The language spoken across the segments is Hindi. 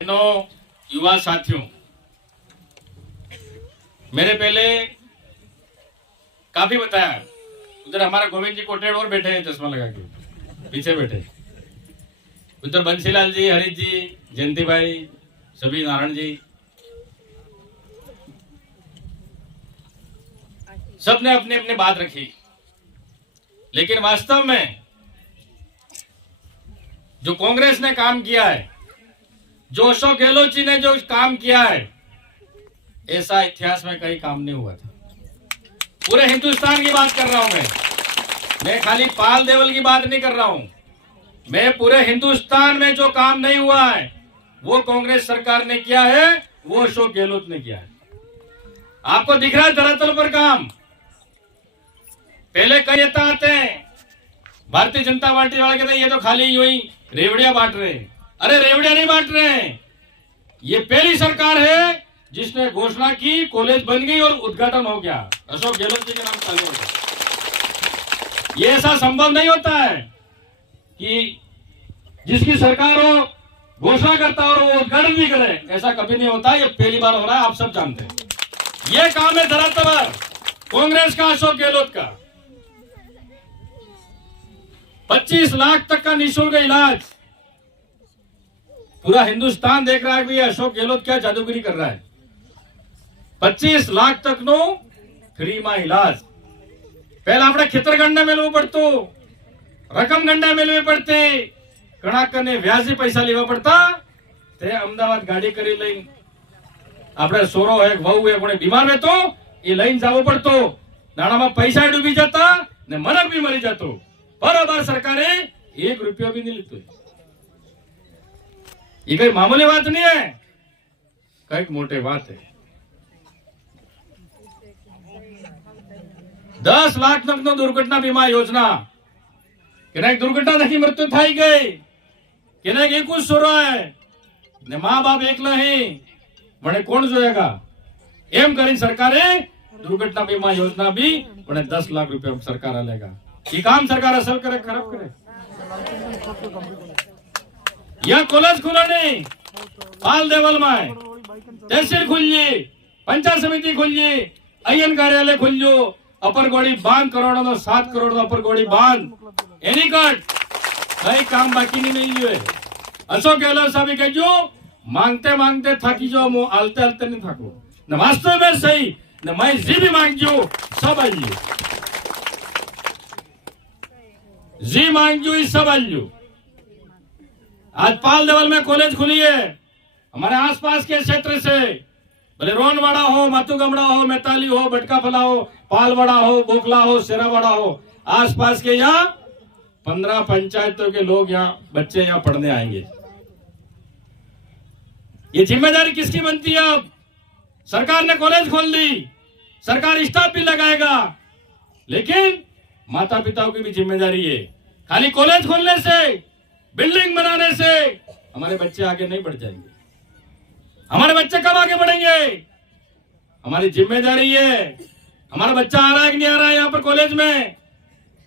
युवा साथियों, मेरे पहले काफी बताया। उधर हमारा गोविंद जी कोटेड़ और बैठे हैं चश्मा लगा के, पीछे बैठे। उधर बंसीलाल जी, हरीश जी, जयंती भाई, सभी नारायण जी, सबने अपनी अपनी बात रखी। लेकिन वास्तव में जो कांग्रेस ने काम किया है, जो अशोक गहलोत जी ने जो काम किया है, ऐसा इतिहास में कहीं काम नहीं हुआ था। पूरे हिंदुस्तान की बात कर रहा हूं मैं खाली पाल देवल की बात नहीं कर रहा हूं। मैं पूरे हिंदुस्तान में जो काम नहीं हुआ है वो कांग्रेस सरकार ने किया है, वो अशोक गहलोत ने किया है। आपको दिख रहा है धरातल पर काम। पहले कई नेता आते हैं, भारतीय जनता पार्टी वाले कहते हैं ये तो खाली यूं ही रेवड़िया बांट रहे हैं। अरे रेवड़िया नहीं बांट रहे हैं, ये पहली सरकार है जिसने घोषणा की, कॉलेज बन गई और उद्घाटन हो गया, अशोक गहलोत जी के नाम चालू हो गया। ये ऐसा संभव नहीं होता है कि जिसकी सरकार हो, घोषणा करता और वो उद्घाटन भी करे, ऐसा कभी नहीं होता। ये पहली बार हो रहा है, आप सब जानते हैं। ये काम है धरातल पर कांग्रेस का, अशोक गहलोत का। 25 लाख तक का निःशुल्क इलाज। पूरा हिंदुस्तान देख रहा है कि अशोक गहलोत क्या जादूगरी कर रहा है। 25 लाख तक नो फ्री में इलाज। पहले આપણે ખેતર ગંડા મેળવું પડતું, રકમ ગંડા મેળવી પડતી, ઘણા કને વ્યાજી પૈસા લેવા પડતા। તે અમદાવાદ ગાડી કરી લઈને આપણે સોરો હોય, વહુ હોય, કોને બીમાર રહેતો, એ લઈને જવો પડતો। નાણામાં પૈસા ડૂબી જતા ને મરક બી મરી જતો। બરાબર સરકારે 1 રૂપિયો બી નહીં લીધો। ये कोई मामूली बात नहीं है, कई मोटे बात है। 10 लाख तक नो दुर्घटना बीमा योजना। केनेक दुर्घटना थकी मृत्यु थाई गई, केनेक एक सोरो है ने माँ बाप एकला ही मने कोण जोएगा। एम करीने सरकारे दुर्घटना बीमा योजना भी मने 10 लाख रुपया सरकार लेगा। ये काम सरकार असल करे, खराब करे। यह कॉलेज खुला नहीं, पाल देवल में तहसील खुली, पंचायत समिति खुली, अयन कार्यालय खुल्यो, अपर गोड़ी बांध करोड़ों नो 7 करोड़ नो अपर गोड़ी बांध एनी कट कई काम बाकी नहीं मिली है। अशोक गहलोत साहब कहो मांगते मांगते थकी जो मु आलते आलते नहीं थको न, वास्तव में सही न। मैं जी भी मांगजू सब आइयो, जी मांगजू सब आइयो। आज पाल देवल में कॉलेज खुली है। हमारे आसपास के क्षेत्र से, भले रोनवाड़ा हो, मातुगमड़ा हो, मैताली हो, बटकाफला हो, पालवाड़ा हो, बोखला हो, शेरावाड़ा हो, आसपास के यहाँ 15 पंचायतों के लोग यहाँ बच्चे यहाँ पढ़ने आएंगे। ये जिम्मेदारी किसकी बनती है? अब सरकार ने कॉलेज खोल दी, सरकार स्टाफ भी लगाएगा, लेकिन माता पिताओं की भी जिम्मेदारी है। खाली कॉलेज खोलने से, बिल्डिंग बनाने से हमारे बच्चे आगे नहीं बढ़ जाएंगे। हमारे बच्चे कब आगे बढ़ेंगे? हमारी जिम्मेदारी है। हमारा बच्चा आ रहा है कि नहीं आ रहा है यहाँ पर कॉलेज में,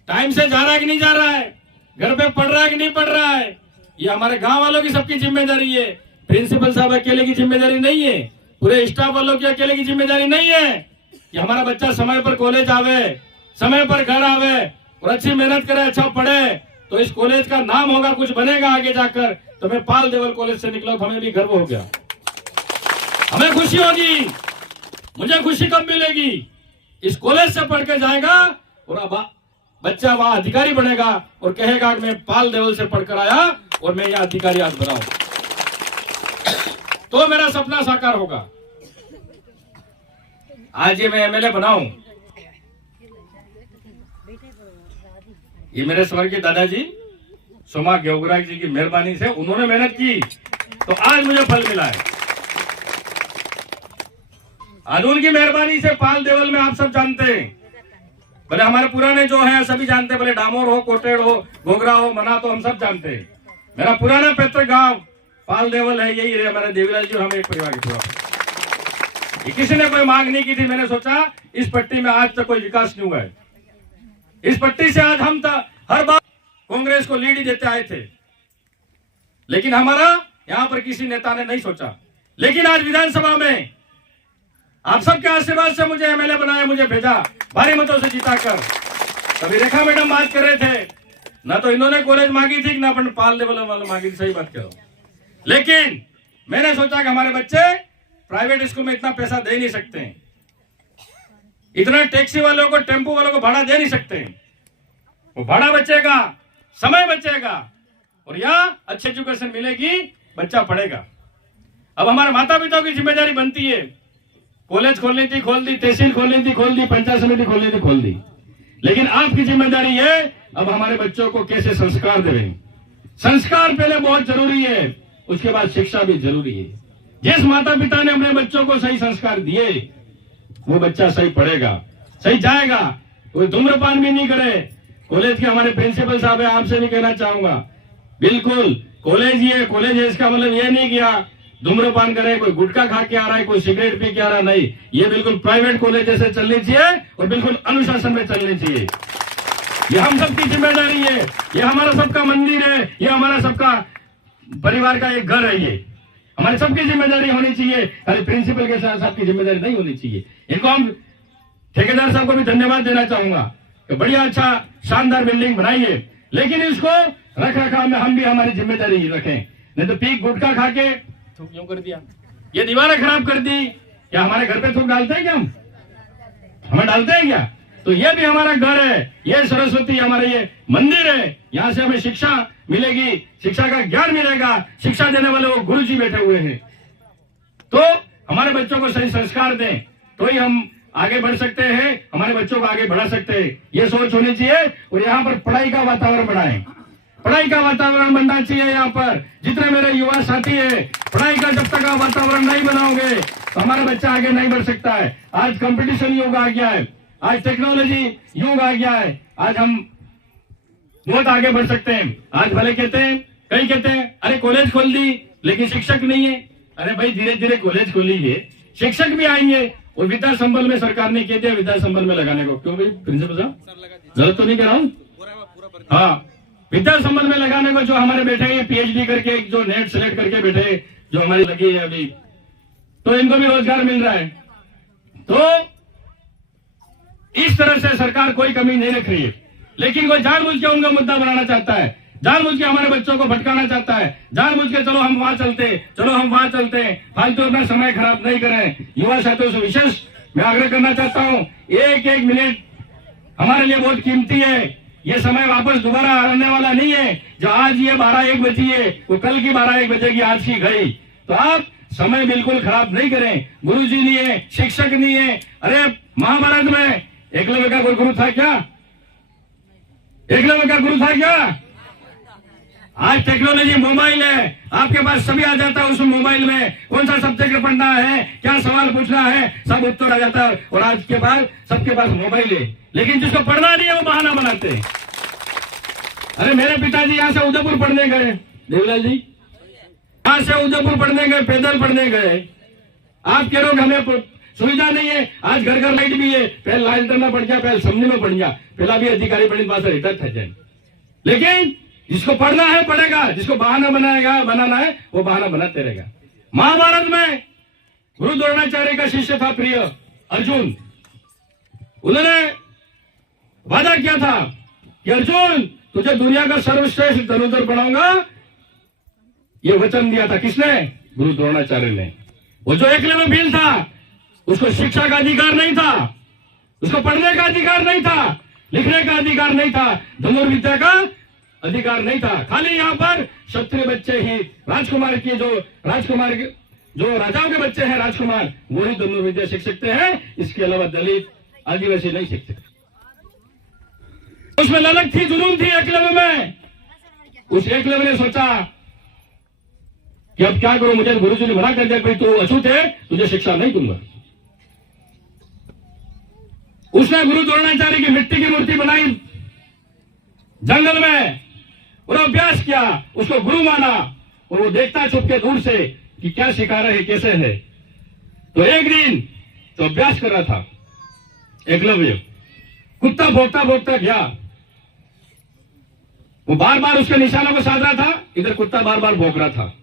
टाइम से जा रहा है कि नहीं जा रहा है, घर पे पढ़ रहा है कि नहीं पढ़ रहा है, ये हमारे गांव वालों की सबकी जिम्मेदारी है। प्रिंसिपल साहब अकेले की जिम्मेदारी नहीं है, पूरे स्टाफ वालों की अकेले की जिम्मेदारी नहीं है कि हमारा बच्चा समय पर कॉलेज आवे, समय पर घर आवे और अच्छी मेहनत करे, अच्छा पढ़े, तो इस कॉलेज का नाम होगा, कुछ बनेगा आगे जाकर। तो मैं पाल देवल कॉलेज से निकला तो हमें भी गर्व हो गया, हमें खुशी होगी। मुझे खुशी कब मिलेगी? इस कॉलेज से पढ़ के जाएगा और अब बच्चा वहां अधिकारी बनेगा और कहेगा कि मैं पाल देवल से पढ़कर आया और मैं यह अधिकारी आज बनाऊं, तो मेरा सपना साकार होगा। आज ये मैं एमएलए बनाऊं, ये मेरे स्वर्गीय दादाजी सोमा गेवगुरा जी की मेहरबानी से, उन्होंने मेहनत की तो आज मुझे फल मिला है। आज उनकी मेहरबानी से पाल देवल में आप सब जानते हैं, भले हमारे पुराने जो हैं सभी जानते हैं, भले डामोर हो, कोटेड़ हो, घोघरा हो, मना, तो हम सब जानते हैं। मेरा पुराना पैतृक गांव पाल देवल है, यही रहे हमारे देवीलाल जी और हम एक परिवार के पूरा। किसी ने कोई मांग नहीं की थी, मैंने सोचा इस पट्टी में आज तक कोई विकास नहीं हुआ है। इस पट्टी से आज हम हर बार कांग्रेस को लीड ही देते आए थे, लेकिन हमारा यहां पर किसी नेता ने नहीं सोचा। लेकिन आज विधानसभा में आप सबके आशीर्वाद से मुझे एमएलए बनाया, मुझे भेजा भारी मतों से जिताकर। तभी रेखा मैडम बात कर रहे थे, ना तो इन्होंने कॉलेज मांगी थी ना अपन पाल लेवल वाला मांगी थी, सही बात करो। लेकिन मैंने सोचा कि हमारे बच्चे प्राइवेट स्कूल में इतना पैसा दे नहीं सकते हैं, इतना टैक्सी वालों को टेम्पो वालों को भाड़ा दे नहीं सकते हैं। वो भाड़ा बचेगा, समय बचेगा और यहाँ अच्छी एजुकेशन मिलेगी, बच्चा पढ़ेगा। अब हमारे माता पिता की जिम्मेदारी बनती है, कॉलेज खोलनी थी खोल दी, तहसील खोलनी थी खोल दी, पंचायत समिति खोलनी थी खोल दी। लेकिन आपकी जिम्मेदारी है अब हमारे बच्चों को कैसे संस्कार दें। संस्कार पहले बहुत जरूरी है, उसके बाद शिक्षा भी जरूरी है। जिस माता पिता ने अपने बच्चों को सही संस्कार दिए वो बच्चा सही पढ़ेगा, सही जाएगा, कोई धूम्रपान भी नहीं करे। कॉलेज के हमारे प्रिंसिपल साहब है, आपसे भी कहना चाहूंगा, बिल्कुल कॉलेज ये कॉलेज है, इसका मतलब ये नहीं किया धूम्रपान करे, कोई गुटखा खा के आ रहा है, कोई सिगरेट पी के आ रहा, नहीं। ये बिल्कुल प्राइवेट कॉलेज जैसे चलनी चाहिए और बिल्कुल अनुशासन में चलनी चाहिए। ये हम सबकी जिम्मेदारी है, ये हमारा सबका मंदिर है, ये हमारा सबका परिवार का एक घर है। ये हमारी सबकी जिम्मेदारी होनी चाहिए, खाली प्रिंसिपल के साथ सबकी जिम्मेदारी नहीं होनी चाहिए। इनको हम ठेकेदार साहब को भी धन्यवाद देना चाहूंगा कि बढ़िया अच्छा शानदार बिल्डिंग बनाई है, लेकिन इसको रख रखाव में हम भी हमारी जिम्मेदारी रखें। नहीं तो पीक गुटखा खा के थूक यूं कर दिया, ये दीवारें खराब कर दी, क्या हमारे घर पे थूक डालते हैं क्या? हमें डालते हैं क्या? तो ये भी हमारा घर है, ये सरस्वती हमारा ये मंदिर है, यहाँ से हमें शिक्षा मिलेगी, शिक्षा का ज्ञान मिलेगा। शिक्षा देने वाले वो गुरुजी बैठे हुए हैं। तो हमारे बच्चों को सही संस्कार दें तो ही हम आगे बढ़ सकते हैं, हमारे बच्चों को आगे बढ़ा सकते हैं, ये सोच होनी चाहिए। और यहाँ पर पढ़ाई का वातावरण बनाएं, पढ़ाई का वातावरण बनना चाहिए। यहाँ पर जितने मेरे युवा साथी है, पढ़ाई का जब तक आप वातावरण नहीं बनाओगे तो हमारा बच्चा आगे नहीं बढ़ सकता है। आज कंपटीशन युग आ गया है, आज टेक्नोलॉजी युग आ गया है, आज हम बहुत आगे बढ़ सकते हैं। आज भले कहते हैं, कई कहते हैं अरे कॉलेज खोल दी लेकिन शिक्षक नहीं है। अरे भाई धीरे धीरे कॉलेज खोल लीजिए, शिक्षक भी आएंगे। और विद्या संबल में सरकार ने कह दिया विद्या संबल में लगाने को, क्यों भाई प्रिंसिपल साहब जरूरत तो नहीं कह रहा हूँ। हाँ, विद्या संबल में लगाने को जो हमारे बैठे हैं पीएचडी करके, जो नेट सेलेक्ट करके बैठे, जो हमारी लगी है अभी, तो इनको भी रोजगार मिल रहा है। तो इस तरह से सरकार कोई कमी नहीं रख रही है, लेकिन कोई जानबूझ के उनका मुद्दा बनाना चाहता है, जानबूझ के हमारे बच्चों को भटकाना चाहता है, जानबूझ के चलो हम वहां चलते, चलो हम वहां चलते, फालतू अपना समय खराब नहीं करें। युवा साथियों से विशेष मैं आग्रह करना चाहता हूं, एक एक मिनट हमारे लिए बहुत कीमती है। ये समय वापस दोबारा आने वाला नहीं है। जो आज ये 12-1 बजी है वो कल की 12-1 बजेगी, आज की गई। तो आप समय बिल्कुल खराब नहीं करें। गुरुजी नहीं है, शिक्षक नहीं है। अरे महाभारत में एकलव्य का कोई गुरु था क्या? एकलव्य का गुरु था क्या? आज टेक्नोलॉजी मोबाइल है, आपके पास सभी आ जाता है। उस मोबाइल में कौन सा सब्जेक्ट पढ़ना है, क्या सवाल पूछना है, सब उत्तर आ जाता है। और आज के बाद सबके पास मोबाइल है, लेकिन जिसको पढ़ना नहीं है वो बहाना बनाते हैं। अरे मेरे पिताजी यहाँ से उदयपुर पढ़ने गए, देवलाल जी यहाँ से उदयपुर पढ़ने गए, पैदल पढ़ने गए। आप कह रहे हो हमें सुविधा नहीं है, आज घर घर लाइट भी है। पहले लाइट करना पड़ गया, पहले समझने में पड़ गया, पहला भी अधिकारी बड़ी पास रिटर्न था जाए। लेकिन जिसको पढ़ना है पढ़ेगा, जिसको बहाना बनाना है वो बहाना बनाते रहेगा। महाभारत में गुरु द्रोणाचार्य का शिष्य था प्रिय अर्जुन। उन्होंने वादा किया था कि अर्जुन तुझे दुनिया का सर्वश्रेष्ठ धनुर्धर बनाऊंगा। ये वचन दिया था किसने? गुरु द्रोणाचार्य ने। वो जो एकलव्य भील था, उसको शिक्षा का अधिकार नहीं था, उसको पढ़ने का अधिकार नहीं था, लिखने का अधिकार नहीं था, धनुर्विद्या का अधिकार नहीं था। खाली यहाँ पर क्षत्रिय बच्चे ही, राजकुमार की जो राजाओं के बच्चे हैं राजकुमार, वही धनुर्विद्या सीख सकते हैं। इसके अलावा दलित आदिवासी नहीं सीख सकते। उसमें ललक थी, जुनून थी एकलव्य में। उस एकलव्य ने सोचा कि अब क्या करूं, मुझे गुरुजी ने मना कर दिया भाई तू अछूत है, तुझे शिक्षा नहीं दूंगा। उसने गुरु द्रोणाचार्य की मिट्टी की मूर्ति बनाई जंगल में, और अभ्यास किया, उसको गुरु माना। और वो देखता छुप के दूर से कि क्या सिखा रहे, कैसे है। तो एक दिन तो अभ्यास कर रहा था एकलव्य, कुत्ता भोंकता भोंकता गया। वो बार बार उसके निशानों को साध रहा था, इधर कुत्ता बार बार भौंक रहा था।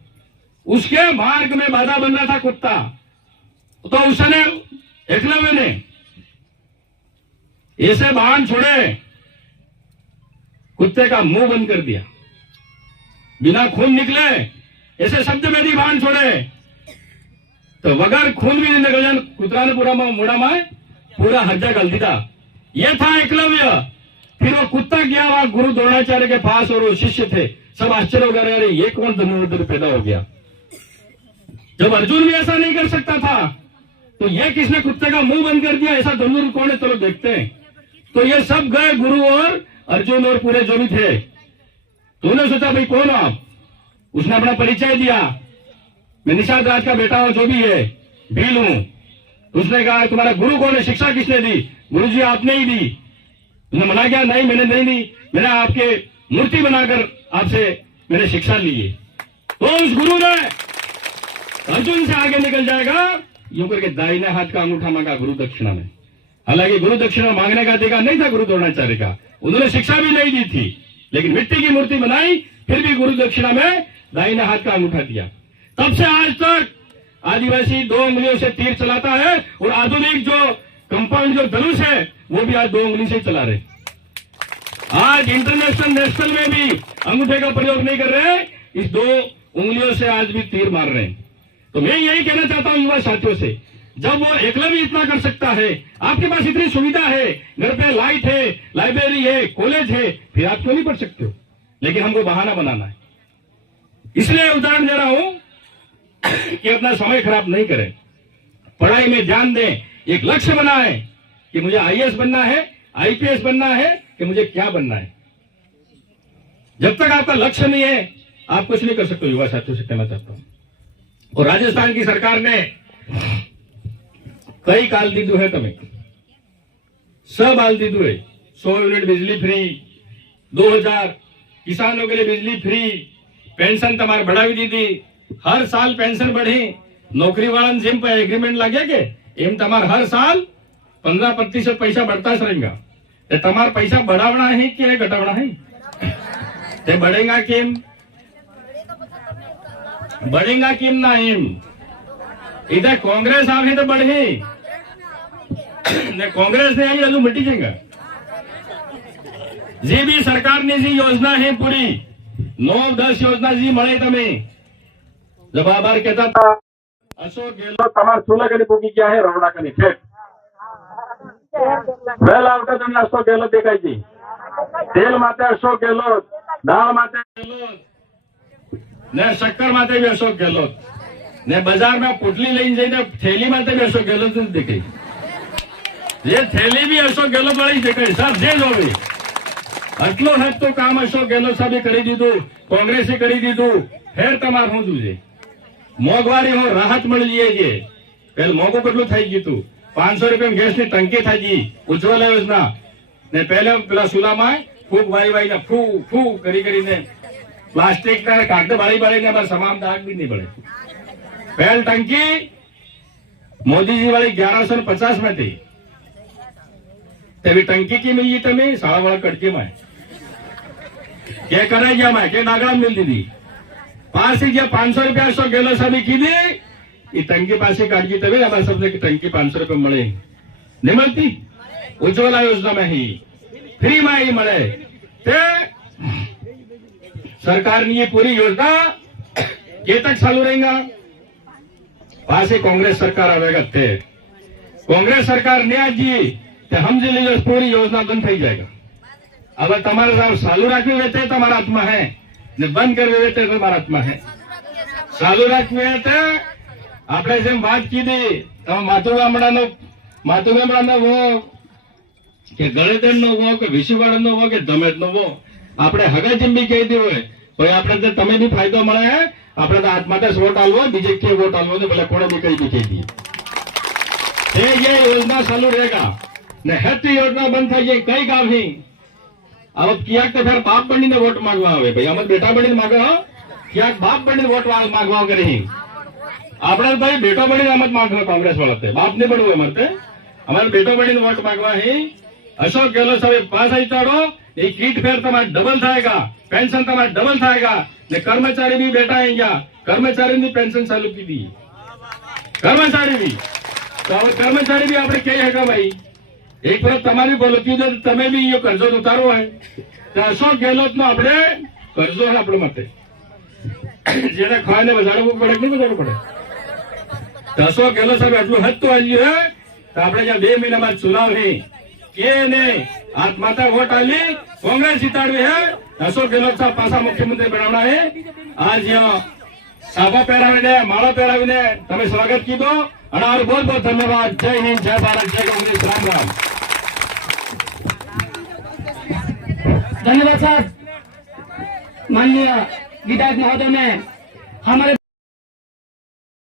उसके मार्ग में बाधा बन रहा था कुत्ता, तो उसने एकलव्य ने ऐसे बाण छोड़े, कुत्ते का मुंह बंद कर दिया, बिना खून निकले ऐसे शब्द में दी बाण छोड़े तो वगर खून भी नहीं निकल, कुतरा ने पूरा मुड़ा में पूरा हज्जा गल दिया। यह था एकलव्य। फिर वो कुत्ता गया वहां गुरु द्रोणाचार्य के पास और वो शिष्य थे, सब आश्चर्य हो गए, अरे ये कौन धनुर्धर पैदा हो गया। जब अर्जुन भी ऐसा नहीं कर सकता था तो ये किसने कुत्ते का मुंह बंद कर दिया, ऐसा धनुर्धर कौन है, चलो देखते हैं। तो ये सब गए गुरु और अर्जुन और पूरे जो भी थे, तो उन्होंने सोचा भाई कौन हो आप। उसने अपना परिचय दिया, मैं निषाद राज का बेटा हूं, जो भी है भील हूं। उसने कहा तुम्हारा गुरु कौन है, शिक्षा किसने दी, गुरु जी आपने ही दी। उसने मना किया नहीं मैंने नहीं दी, मैंने आपके मूर्ति बनाकर आपसे मैंने शिक्षा ली है। तो उस गुरु ने अर्जुन से आगे निकल जाएगा, यूं करके दाहिने हाथ का अंगूठा मांगा गुरु दक्षिणा में। हालांकि गुरु दक्षिणा मांगने का अधिकार नहीं था गुरु द्रोणाचार्य का, उन्होंने शिक्षा भी नहीं दी थी, लेकिन मिट्टी की मूर्ति बनाई, फिर भी गुरु दक्षिणा में दाहिने हाथ का अंगूठा दिया। तब से आज तक आदिवासी 2 उंगलियों से तीर चलाता है, और आधुनिक जो कंपाउंड जो धनुष है वो भी आज 2 उंगली से चला रहे। आज इंटरनेशनल नेशनल में भी अंगूठे का प्रयोग नहीं कर रहे, इस 2 उंगलियों से आज भी तीर मार रहे हैं। तो मैं यही कहना चाहता हूं युवा साथियों से, जब वो एकलव्य इतना कर सकता है, आपके पास इतनी सुविधा है, घर पे लाइट है, लाइब्रेरी है, कॉलेज है, फिर आप क्यों नहीं पढ़ सकते हो। लेकिन हमको बहाना बनाना है। इसलिए उदाहरण दे रहा हूं कि अपना समय खराब नहीं करें, पढ़ाई में ध्यान दें, एक लक्ष्य बनाएं कि मुझे आईएएस बनना है, आईपीएस बनना है, कि मुझे क्या बनना है। जब तक आपका लक्ष्य नहीं है आप कुछ नहीं कर सकते। युवा साथियों से कहना चाहता हूं, और राजस्थान की सरकार ने कई काल दीदू है, तुम्हें सब आल दीदू है। 100 यूनिट बिजली फ्री, 2000 किसानों के लिए बिजली फ्री, पेंशन तुम्हारे बढ़ावी दी थी, हर साल पेंशन बढ़ी, नौकरी वाला जिम पे एग्रीमेंट लगे के एम तुम्हारे हर साल 15% पैसा बढ़ता रहेगा। तो तुम्हारा पैसा बढ़ावना है कि घटावना है, ते बढ़ेगा केम, बढ़ेगा केम ना एम। इधर कांग्रेस आवे तो बढ़े ने, कांग्रेस ने आई हजू मिटी जाएगा। जी भी सरकार ने जी योजना है पूरी 9-10 योजना जी મળે તમે। जब आभार कहता था अशोक गहलोत તમાર ચૂલા કને પૂકી ગયા है, રવડા કને ઠેક પહેલા આવતા તમને અશોક ગેહલોત દેખાય છે, તેલ માટે અશોક ગેહલોત, દાળ માટે ગેહલોત ને શક્કર માટે भी અશોક ગેહલોત ને બજાર में પોટલી લઈને જઈને થેલી માટે भी અશોક ગેહલોત જ દેખાય। ये थैली भी अशोक गहलोत वाली देखाય સાહેબ, જે જોવે આટલો હદ તો કામ અશોક ગેહલોત સાહેબે કરી દીધું, કોંગ્રેસે કરી દીધું। ફેર તમારે શું જોઈએ, મોંઘવારી હો રાહત મળી જઈએ છે। પેલું મોંઘું કેટલું થઈ ગયું હતું, 500 રૂપિયા ગેસની ટંકી થઈ ગઈ, ઉજ્જવલા યોજના ને પહેલા પેલા ચૂલામાં ફૂંક વાળી ને ફૂ ફૂ કરીને પ્લાસ્ટિક ના કાગળ બાળી અમારે સમાન દાગ બી નહીં પડે। પહેલ ટંકી મોદીજી વાળી 1150 में थी, तेरी टंकी की मिली तमें साड़ा वाला कटके में क्या करा गया मैं क्या नागड़ा मिल दी 500 रुपया अशोक गहलोत साहब की दी, ये टंकी पास काट की तभी हमारे सबने की टंकी 500 रुपये મળે नहीं મળતી। उज्ज्वला योजना में ही फ्री में ही મળે। सरकार ने ये पूरी योजना के तक चालू रहेगा, पास कांग्रेस सरकार आवेगा थे, कांग्रेस सरकार ने आज जी हम जे लीजिए पूरी योजना बंद થઈ जाएगा। अब તમારે ચાલુ રાખવી હોય તે તમારા હાથમાં है ને બંધ કરવી હોય તે તમારા હાથમાં है। ચાલુ રાખવી હોય તે આપણે જેમ વાત કીધી માથું ગામડાનો वो કે ગળેદરનો वो કે વિસીવાડાનો वो કે ધમેટનો वो આપણે હગા જેમ બી કહી દે હોય ભાઈ આપણે તો તમે બી ફાયદો મળે હે, આપણે તો હાથ માટે વોટ આલવો, બીજે કે વોટ આલવો ને ભલે કોણે બી કઈ બી કહી દઈએ। ये योजना चालू रहेगा ने हेती योजना बंद થઈ જાય કઈ કામ નહીં। अब ક્યાંક તો ફેર બાપ બનીને વોટ માંગવા આવે ભાઈ, અમે બેટા બનીને માંગો, ક્યાંક બાપ બનીને વોટ માંગવા કરે નહીં। આપણે ભાઈ બેટો બનીને મત માંગો कांग्रेस वाला ते बाप नहीं बनવું मरते, हमारे बेटो बनी वोट मांगवा है। अशोक गहलोत साहब पास आई चाड़ो, ये किट फेर तुम्हारा डबल थाएगा, पेंशन तुम्हारा डबल थाएगा, ને કર્મચારી બી બેઠા અહીંયા કર્મચારીની પેન્શન ચાલુ કીધી કર્મચારી બી તો હવે કર્મચારી બી આપણે કહી શકા ભાઈ એક વખત તમારી બોલતી તો તમે બી એ કરજો ઉતારવો હોય તો અશોક ગેહલોત નો આપણે કરજો હોય આપણા માટે જેને ખાવાને વધારવું પડે કે વધારવું પડે તો અશોક ગેહલોત સાહેબ એટલું હદ તો આવી હે તો આપણે જ્યાં 2 મહિનામાં ચુનાવ નહીં કે ને આત્માતા वोट आली कांग्रेस जिताड़ी है अशोक गहलोत साहब पासा मुख्यमंत्री बनाना है आज यहाँ साफा पहरावीने माला पहरावीने तमे स्वागत कीधो અને આર बहुत बहुत धन्यवाद जय हिंद जय भारत जय कांग्रेस राम राम धन्यवाद साहब माननीय विधायक महोदय ने हमारे